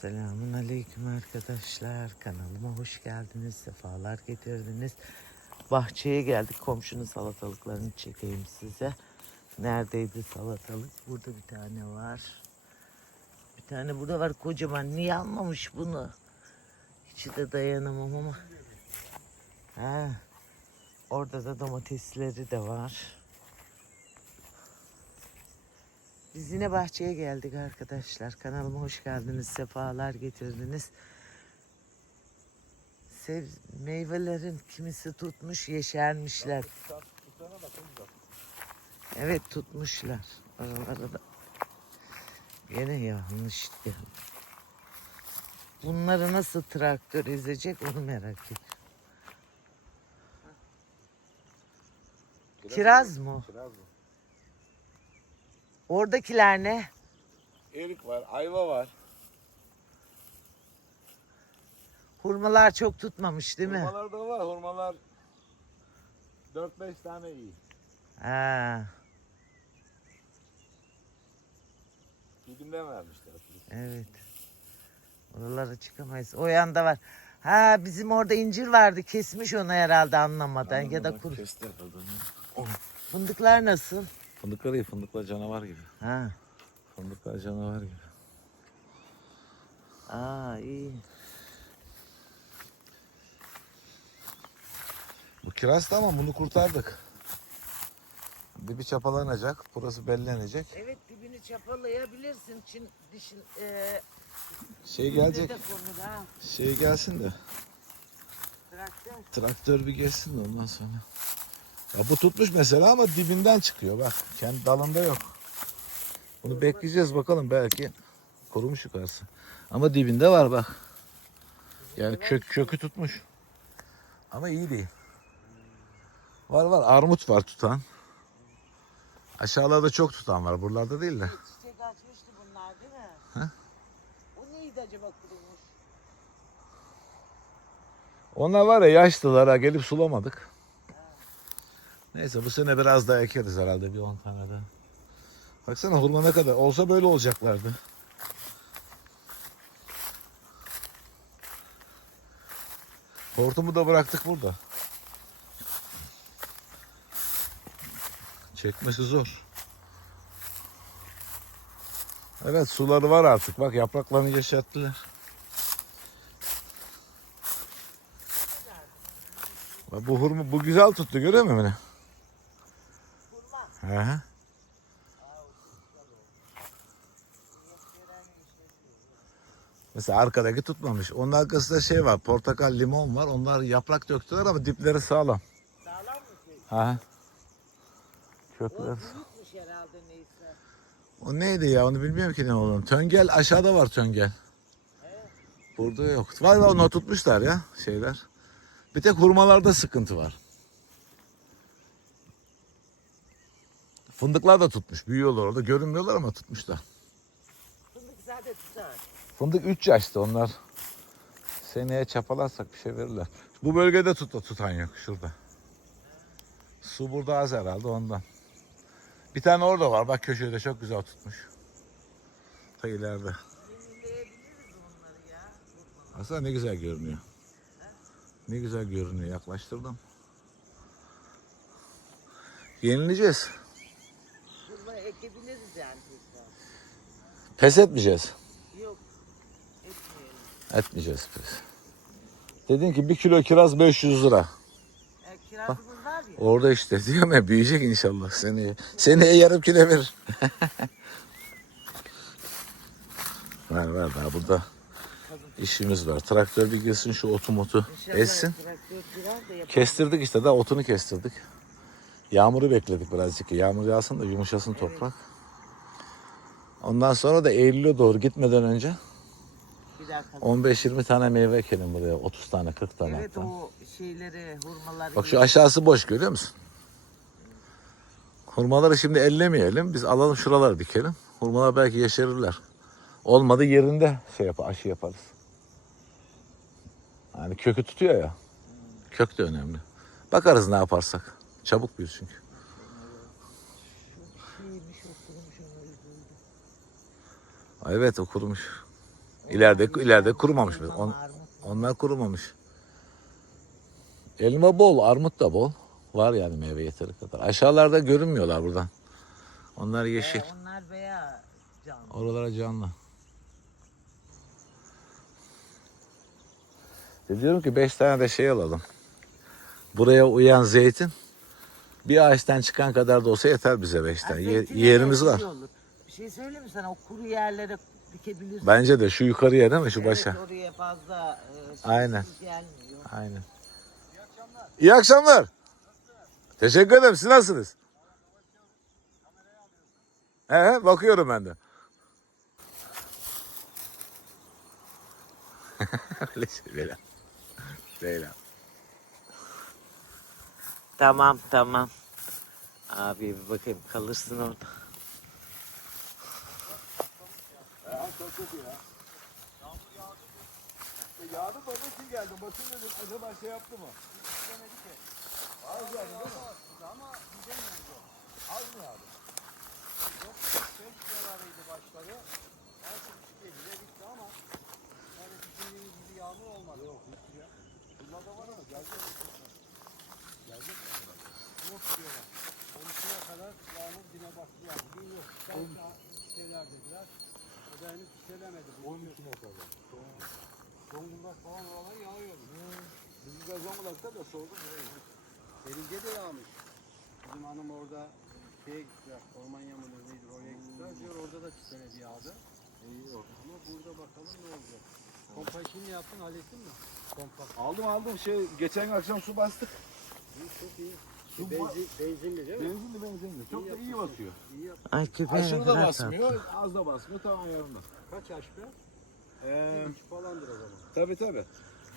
Selamun aleyküm arkadaşlar. Kanalıma hoş geldiniz. Sefalar getirdiniz. Bahçeye geldik. Komşunun salatalıklarını çekeyim size. Neredeydi salatalık? Burada bir tane var. Bir tane burada var kocaman. Niye almamış bunu? Hiç de dayanamam ama. Ha. Orada da domatesleri de var. Biz yine bahçeye geldik arkadaşlar. Kanalıma hoş geldiniz. Sefalar getirdiniz. Sev meyvelerin kimisi tutmuş, yeşermişler. Evet tutmuşlar. Aralara da. Yine yanlıştı. Bunları nasıl traktör ezecek onu merak ediyorum. Kiraz mı? Kiraz mı? Oradakiler ne? Erik var, ayva var. Hurmalar çok tutmamış değil mi? Hurmalar da var. Hurmalar 4-5 tane iyi. Ha, Dibinde vermişler. evet. Oralara çıkamayız. O yanda var. Ha bizim orada incir vardı. Kesmiş onu herhalde anlamadan ya da kuru. Kesti adamı. Fındıklar nasıl? Fındıklar iyi. Fındıklar canavar gibi. Ha. Fındıklar canavar gibi. Aa iyi. Bu kiraz tamam bunu kurtardık. Dibi çapalanacak. Burası bellenecek. Evet dibini çapalayabilirsin. Çin dişin e, Şey gelecek. Şey gelsin de. Traktör. Traktör bir gelsin de ondan sonra. Ya bu tutmuş mesela ama dibinden çıkıyor bak. Kendi dalında yok. Bunu bekleyeceğiz bakalım belki kurumuş yukarısı. Ama dibinde var bak. Yani kök kökü tutmuş. Ama iyi değil. Var var armut var tutan. Aşağılarda çok tutan var. Buralarda değil de. Çiçek açmıştı bunlar değil mi? Ha? O neydi acaba kurumuş? Onlar var ya yaşlılar ha gelip sulamadık. Neyse bu sene biraz daha ekeriz herhalde bir 10 tane daha. Baksana hurma ne kadar olsa böyle olacaklardı. Hortumu da bıraktık burada. Çekmesi zor. Evet suları var artık. Bak yapraklarını. Bak bu hurma bu güzel tuttu görüyor musun beni? Hı hı. Mesela arkadaki tutmamış. Onun arkasında şey var. Portakal, limon var. Onlar yaprak döktüler ama dipleri sağlam. Sağlam mı şey? Ha. O Kökler. büyükmüş herhalde neyse. O neydi ya? Onu bilmiyorum ki ne olduğunu. Töngel aşağıda var töngel. Burada yok. Var var onu tutmuşlar ya şeyler. Bir tek hurmalarda sıkıntı var. Fındıklar da tutmuş. Büyüyorlar orada. Görünmüyorlar ama tutmuşlar. Fındık zaten tutar. Fındık 3 yaşta onlar. Seneye çapalarsak bir şey verirler. Bu bölgede tut, tutan yok şurada. Su burada az herhalde ondan. Bir tane orada var. Bak köşede çok güzel tutmuş. Ta ileride. Aslında ne güzel görünüyor. Ne güzel görünüyor. Yaklaştırdım. Yenileceğiz. Pes etmeyeceğiz. Yok. Etmeyelim. Etmeyeceğiz pes. Dedin ki bir kilo kiraz 500 lira. E, kirazımız var ya. Orada işte diyorum ya büyüyecek inşallah seneye. Seneye yarım kilo verir. var var daha burada işimiz var. Traktör bir gelsin şu otu motu essin. Kestirdik işte daha otunu kestirdik. Yağmuru bekledik birazcık. Yağmur yağsın da yumuşasın toprak. Ondan sonra da Eylül'e doğru gitmeden önce Bir dakika. 15-20 tane meyve ekelim buraya. 30 tane 40 tane Evet hatta. o şeyleri, hurmaları. Bak şu aşağısı boş görüyor musun? Hurmaları şimdi ellemeyelim. Biz alalım şuraları dikelim. Hurmalar belki yeşerirler. Olmadı yerinde şey yap aşı yaparız. Yani kökü tutuyor ya. Kök de önemli. Bakarız ne yaparsak. Çabuk büyür çünkü. Şeymiş o kurumuş onu üzüldüm. Evet o kurumuş. İleride ileride kurumamış. On, onlar kurumamış. Elma bol, armut da bol. Var yani meyve yeteri kadar. Aşağılarda görünmüyorlar buradan. Onlar yeşil. Ee, onlar veya canlı. Oralara canlı. E diyorum ki beş tane de şey alalım. Buraya uyan zeytin. Bir ağaçtan çıkan kadar da olsa yeter bize beş tane. Ye- yerimiz var. olur. Bir şey söyleyeyim mi sana? O kuru yerlere dikebilirsin. Bence de şu yukarıya değil mi? Şu Evet, başa. oraya fazla e, şey Aynen. gelmiyor. Aynen. İyi akşamlar. Teşekkür ederim. Siz nasılsınız? He, he, bakıyorum ben de. Öyle şey Leyla. Leyla. Tamam tamam. Abi bir bakayım kalırsın orada. Yağdı baba için geldim. Bakın dedim acaba şey yaptı mı? Az yağdı değil mi? Ama güzel oldu. Az mı yağdı? Yok 5 zararıydı başları. 6,5 7'de bitti ama yani düşündüğümüz gibi yağmur olmadı. Yok hiç ya. Bunlarda var ama gelecek. Gelecek mi? Yok diyorlar. 12'ye kadar yağmur yine baktı yani. Gün yok. Belki daha şeyler dediler. O da henüz çiselemedi. 12'ne kadar. Zonguldak falan oralar yağıyor. Bizim de Zonguldak'ta da soğudu. Derince de yağmış. Bizim hanım orada şeye gittiler, Ormanya mı neydi oraya gittiler. Diyor orada da çiseledi yağdı. İyi yok. Ama burada bakalım ne olacak. Pompa işini yaptın, hallettin mi? Pompa. Aldım aldım şey geçen akşam su bastık. İyi, çok iyi. Şey, benzin, benzinli değil mi? Benzinli benzinli. Çok da iyi basıyor. İyi yap. Ay köpeğe Aşırı da basmıyor, az da basmıyor. Tamam yarında. Kaç HP? Ee, Bir buçuk falandır o zaman. tabii tabii.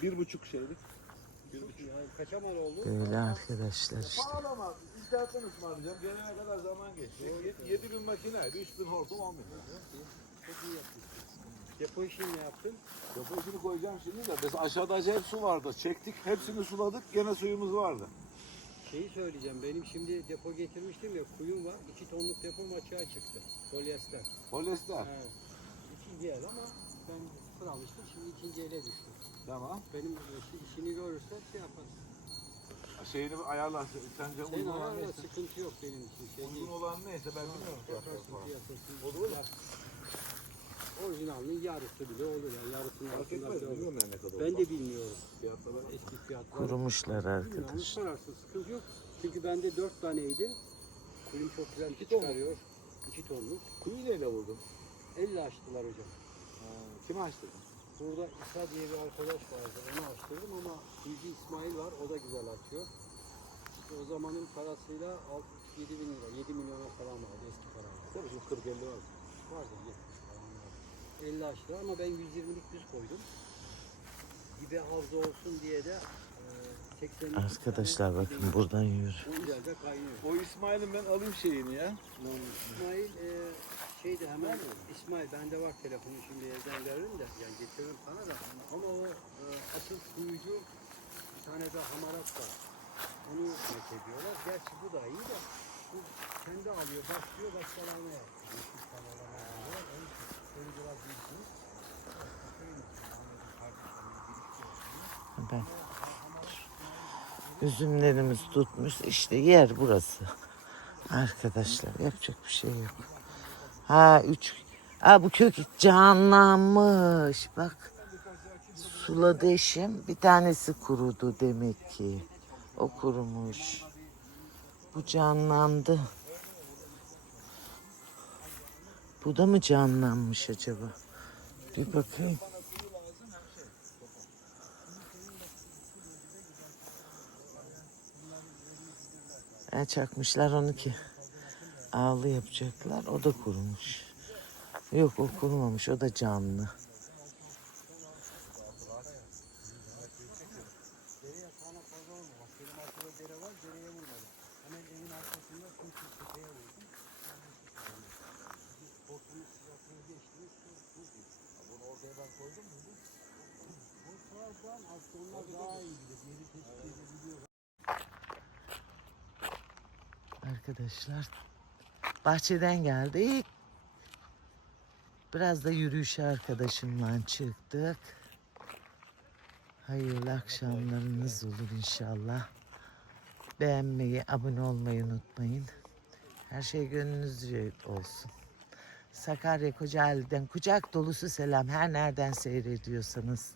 Bir buçuk şeylik. Çok iyi. Yani kaça mal oldu? Böyle arkadaşlar işte. Pahalı ama internetten ısmarlayacağım. Gelene kadar zaman geçecek. 7 bin makine, 3 bin hortum 10 bin. Çok iyi yapmışsın. Depo işini ne yaptın? Depo işini koyacağım şimdi de. Biz aşağıda acayip su vardı. Çektik, hepsini suladık. Gene suyumuz vardı. Şeyi söyleyeceğim. Benim şimdi depo getirmiştim ya kuyum var. 2 tonluk depom açığa çıktı. Polyester. Polyester. Evet. İkinci el ama ben sıfır almıştım. Şimdi ikinci ele düştü. Tamam. Benim işi- işini görürse şey yaparız. Şeyini ayarla. Sence Senin uygun olan ayarla neyse. sıkıntı yok benim için. Şey Uygun değil. olan neyse ben bilmiyorum. Piyasasını. Olur mu? Orijinalinin yarısı bile olur yani yarısının Fark altında etmez. bile olur. Bilmiyorum ben ne kadar Ben olur. de bilmiyorum Fiyatları. eski fiyatları. Kurumuşlar arkadaş. sorarsın sıkıntı yok. Çünkü bende dört taneydi. Kuyum çok güzel İki çıkarıyor. İki tonluk. Kuyu neyle vurdun? 50 açtılar hocam. Kime açtın? Burada İsa diye bir arkadaş vardı. Onu açtırdım ama Bilgi İsmail var. O da güzel açıyor. İşte o zamanın parasıyla 7 bin lira, 7 milyona falan vardı eski parayla. Tabii şimdi 40 50 var. Vardı 70 falan vardı. 50 açtılar ama ben 120'lik düz koydum. Dibe havza olsun diye de e, 80 Arkadaşlar bakın buradan yürü. O kaynıyor. İsmail'in ben alayım şeyini ya. İsmail e, şeydi hemen İsmail bende var telefonu şimdi evden veririm de yani getiririm sana da ama o e, asıl kuyucu bir tane de hamarat var. Onu met ediyorlar. Gerçi bu da iyi de bu kendi alıyor başlıyor başkalarına yapıyor. Yeşil paralarına alıyor. Onun için böyle biraz büyüsünüz. Ben. Üzümlerimiz tutmuş. İşte yer burası. Arkadaşlar yapacak bir şey yok. Ha üç. Ha bu kök canlanmış. Bak. Suladı eşim. Bir tanesi kurudu demek ki. O kurumuş. Bu canlandı. Bu da mı canlanmış acaba? Bir bakayım. Ha, çakmışlar onu ki. Ağlı yapacaklar. O da kurumuş. Yok o kurumamış. O da canlı. Dereye sana fazla olma. Bak benim arkada dere var, dereye vurmadım. Hemen evin arkasında çünkü tepeye vurdum. Biz hortumun sıcaklığı geçtiniz. Bunu ortaya ben koydum mu? Hortular falan Arkadaşlar bahçeden geldik. Biraz da yürüyüşe arkadaşımla çıktık. Hayırlı akşamlarınız olur inşallah. Beğenmeyi, abone olmayı unutmayın. Her şey gönlünüzce olsun. Sakarya Kocaeli'den kucak dolusu selam. Her nereden seyrediyorsanız.